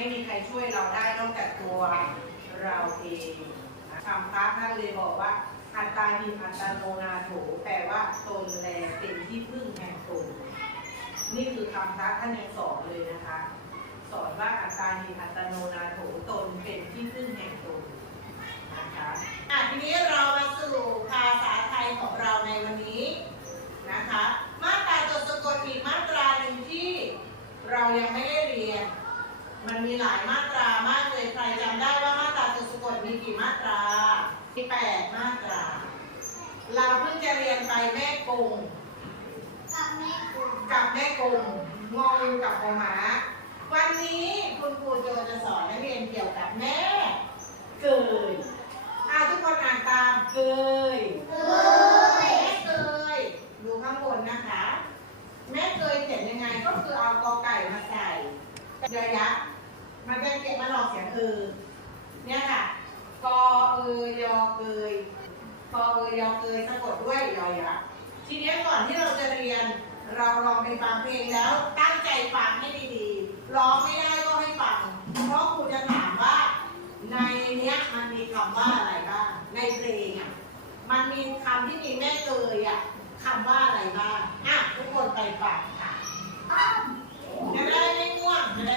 ไม่มีใครช่วยเราได้นอกจากตัวเราเองคำพระท่านเลยบอกว่าอัตตาหิอัตโนนาโถแปลว่าตนแลเป็นที่พึ่งแห่งตนนี่คือคำพระท่านยังสอนเลยนะคะ สอนว่าอัตตาหิอัตโนนาโถตนเป็นที่พึ่งแห่งตนนะคะอะทีนี้เรามาสู่ภาษาไทยของเราในวันนี้นะคะ มาตราตัวสะกดอีกมาตราหนึ่งที่เรายังไม่ได้เรียน มันมีหลายมาตรามากเลยใครจำได้ว่ามาตราตัวสะกดมีกี่มาตรา มีแปดมาตรา เราเพิ่งจะเรียนไปแม่กงกับแม่กุ่มกับแม่กงงองูกับโอหมาวันนี้คุณครูโจจะสอนนักเรียนเกี่ยวกับแม่เกยอ่าทุกคนอ่านตามเกยเอ้ยแม่เกยดูข้างบนนะคะ แม่เกยเขียนยังไงก็คือเอากอไก่มาใส่ยอยักษ์ มันจะเก็บมันออกเสียงคือเนี่ยค่ะกอเอยอเกยกอเอยอเกยสะกดด้วยยอยักษ์ทีนี้ก่อนที่เราจะเรียน เราลองไปฟังเพลงแล้ว ตั้งใจฟังให้ดีๆร้องไม่ได้ก็ให้ฟังเพราะครูจะถามว่า ในเนี้ยมันมีคำว่าอะไรบ้าง ในเพลงอะมันมีคำที่มีแม่เกยอะคำว่าอะไรบ้างอะทุกคนไปฟังค่ะจะได้ไม่ง่วงจะได้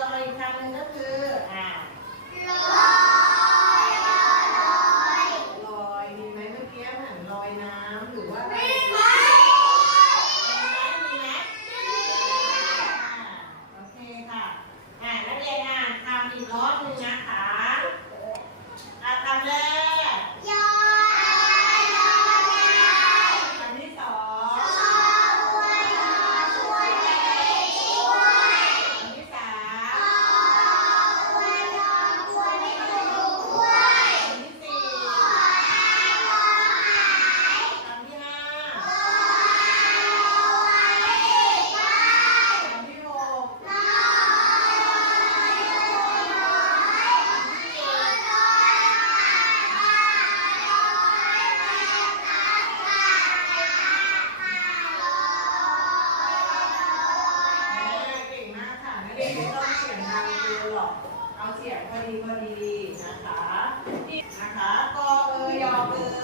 ค่ะคุณจะเออีกคำหนึ่งก็คืออ่า เอาเสียงพอดีพอดีนะคะนี่นะคะกอเอยอเอย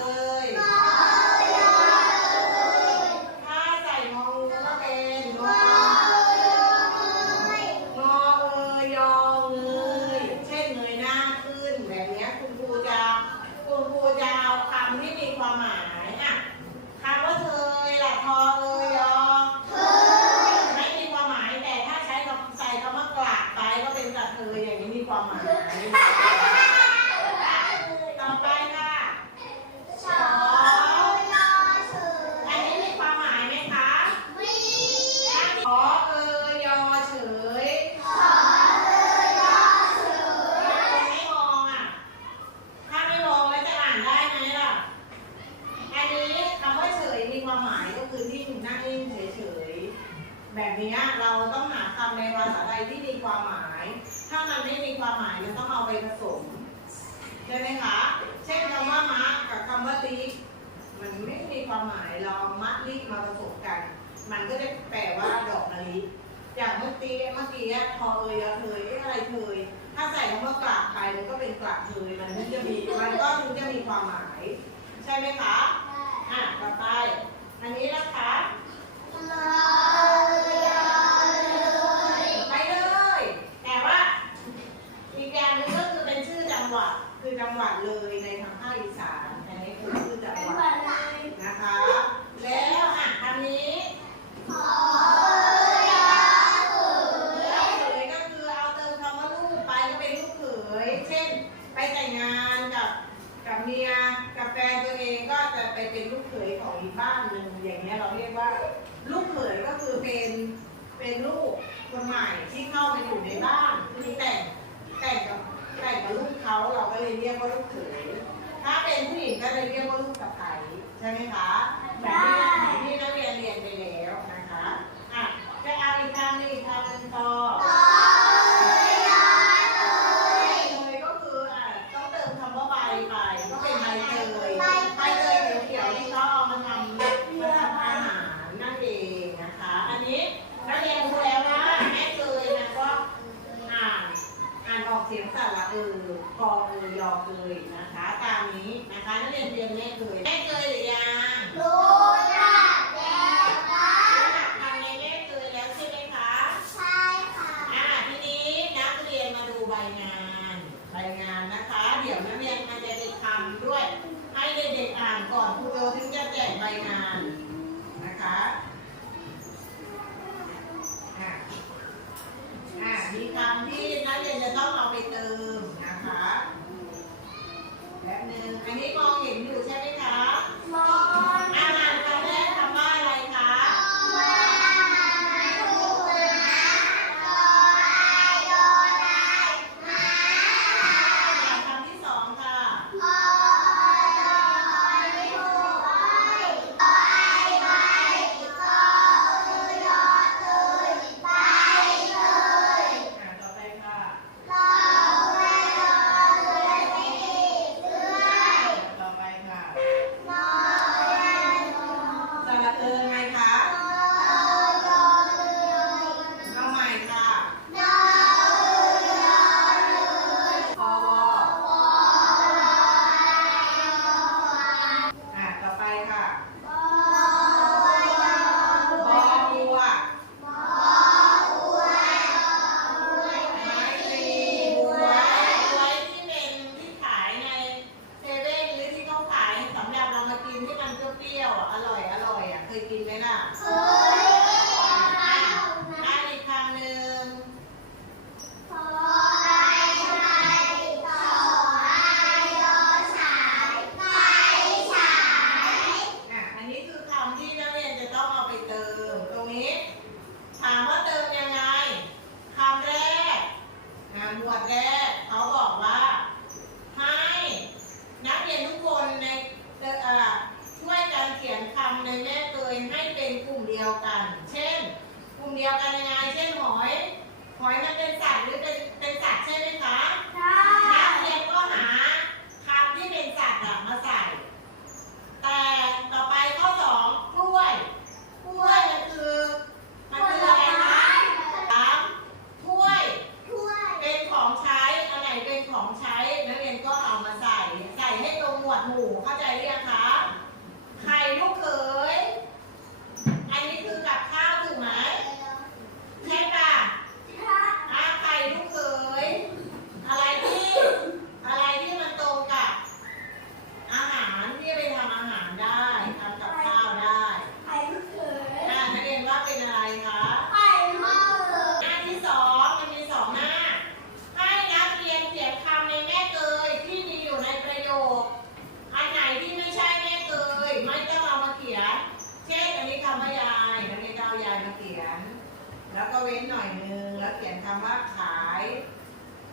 หมายต่อไปค่ะสองอันนี้มีความหมายไหมคะมีขอเออยอเฉยขอเออยอเฉยถ้าไม่มองอะถ้าไม่มองแล้วจะอ่านได้ไหมล่ะอันนี้คำว่าเฉยมีความหมายก็คือนิ่งนั่งนิ่งเฉยๆแบบนี้เราต้องหาคำในภาษาไทยที่มีความหมาย ถ้ามันไม่มีความหมายเราต้องเอาไปผสมใช่ไหมคะ เช่นคำว่ามะกับคำว่าลิมันไม่มีความหมายเรามะลิมาผสมกัน มันก็จะแปลว่าดอกมะลิอย่างเมื่อกี้เมื่อกี้พอเอยเทยอะไรเทยถ้าใส่คำว่ากลากไปมันก็เป็นกลากเทยมันถึงจะมีมันก็ถึงจะมีความหมาย ใช่ไหมคะอะต่อไป อันนี้นะคะ ไปเลย แต่ว่า อีกอย่างหนึงก็คือเป็นชื่อจังหวัด คือจังหวัดเลยในทางภาคอีสาน อันนี้คือชื่อจังหวัดนะคะ แล้วอะคำนี้เขยก็คือเอาเติมคำว่าลูกไปก็เป็นลูกเขย เช่น ไปแต่งงานกับกับเมียกับแฟนตัวเองก็จะไปเป็นลูกเขยของอีกบ้านหนึ่ง อย่างเงี้ยเราเรียกว่า ลูกเขยก็คือเป็นเป็นลูกคนใหม่ที่เข้ามาอยู่ในบ้านที่แต่งแต่งกับแต่งกับลูกเขาเราก็เลยเรียกว่าลูกเขยถ้าเป็นผู้หญิงก็เลยเรียกว่าลูกสะใภ้ใช่ไหมคะแบบที่ที่นักเรียนเรียนไปแล้วนะคะอะจะเอาอีกคำหนึงอีกคำหนึงต่อ เลยก็คืออะต้องเติมคำว่าใบไปก็เป็นใบเตยใบเตยเขียวๆที่เขาเอามาทำมาทำอาหารนั่นเองนะคะ อันนี้นักเรียนรู้แล้วว่าแม่เตยนะก็อ่านอ่านออกเสียงสระเออกอเออยอเกยนะคะ ตาม นี้นะคะนักเรียนเรียนแม่เกยแม่เกยหรือยังรู้จักคำนี้แม่เกยแล้วใช่ไหมคะอ่าทีนี้นักเรียนมาดูใบงานใบงานนะคะ เดี๋ยวนักเรียนมันจะไปทำด้วย ให้เด็กๆอ่านก่อนครูโยถึงจะแจกใบงานนะคะอ่าอ่ามีคำที่นักเรียนจะต้องเอาไปเติมนะคะ แบ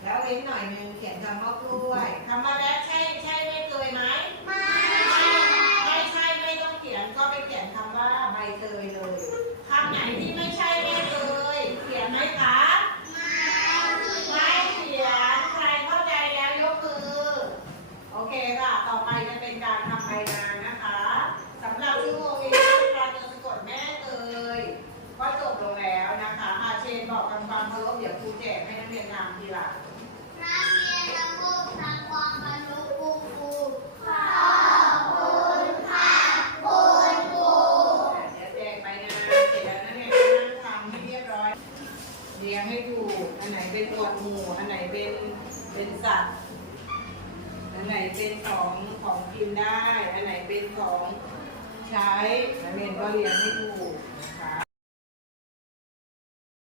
แล้วเว้นหน่อยนึงเขียนคำว่ากล้วยคำว่าแรดใช่ใช่แม่เกยไหมไม่ใช่ไม่ใช่ไม่ต้องเขียนก็ไปเขียนคำว่าใบเตยเลยคำไหนที่ไม่ใช่ใบเตยเขียนไหมคะไม่เขียนใครเข้าใจแล้วยกมือโอเคค่ะต่อไปจะเป็นการทำใบงานนะคะสำหรับชื่อวงเองการจะสะกดแม่เตยก็จบลงแล้วนะคะอาเชนบอกกำ ความเคารพเดี๋ยวครูแจกให้นักเรียนทำทีหลังเดี๋ยวแจกใบงานเสร็จแล้วนักเรียนก็นั่งทำให้เรียบร้อยเรียงให้ถูกอันไหนเป็นหมวดหมู่อันไหนเป็นเป็นสัตว์อันไหนเป็นของของกินได้ อันไหนเป็นของใช้นักเรียนก็เรียงให้ถูก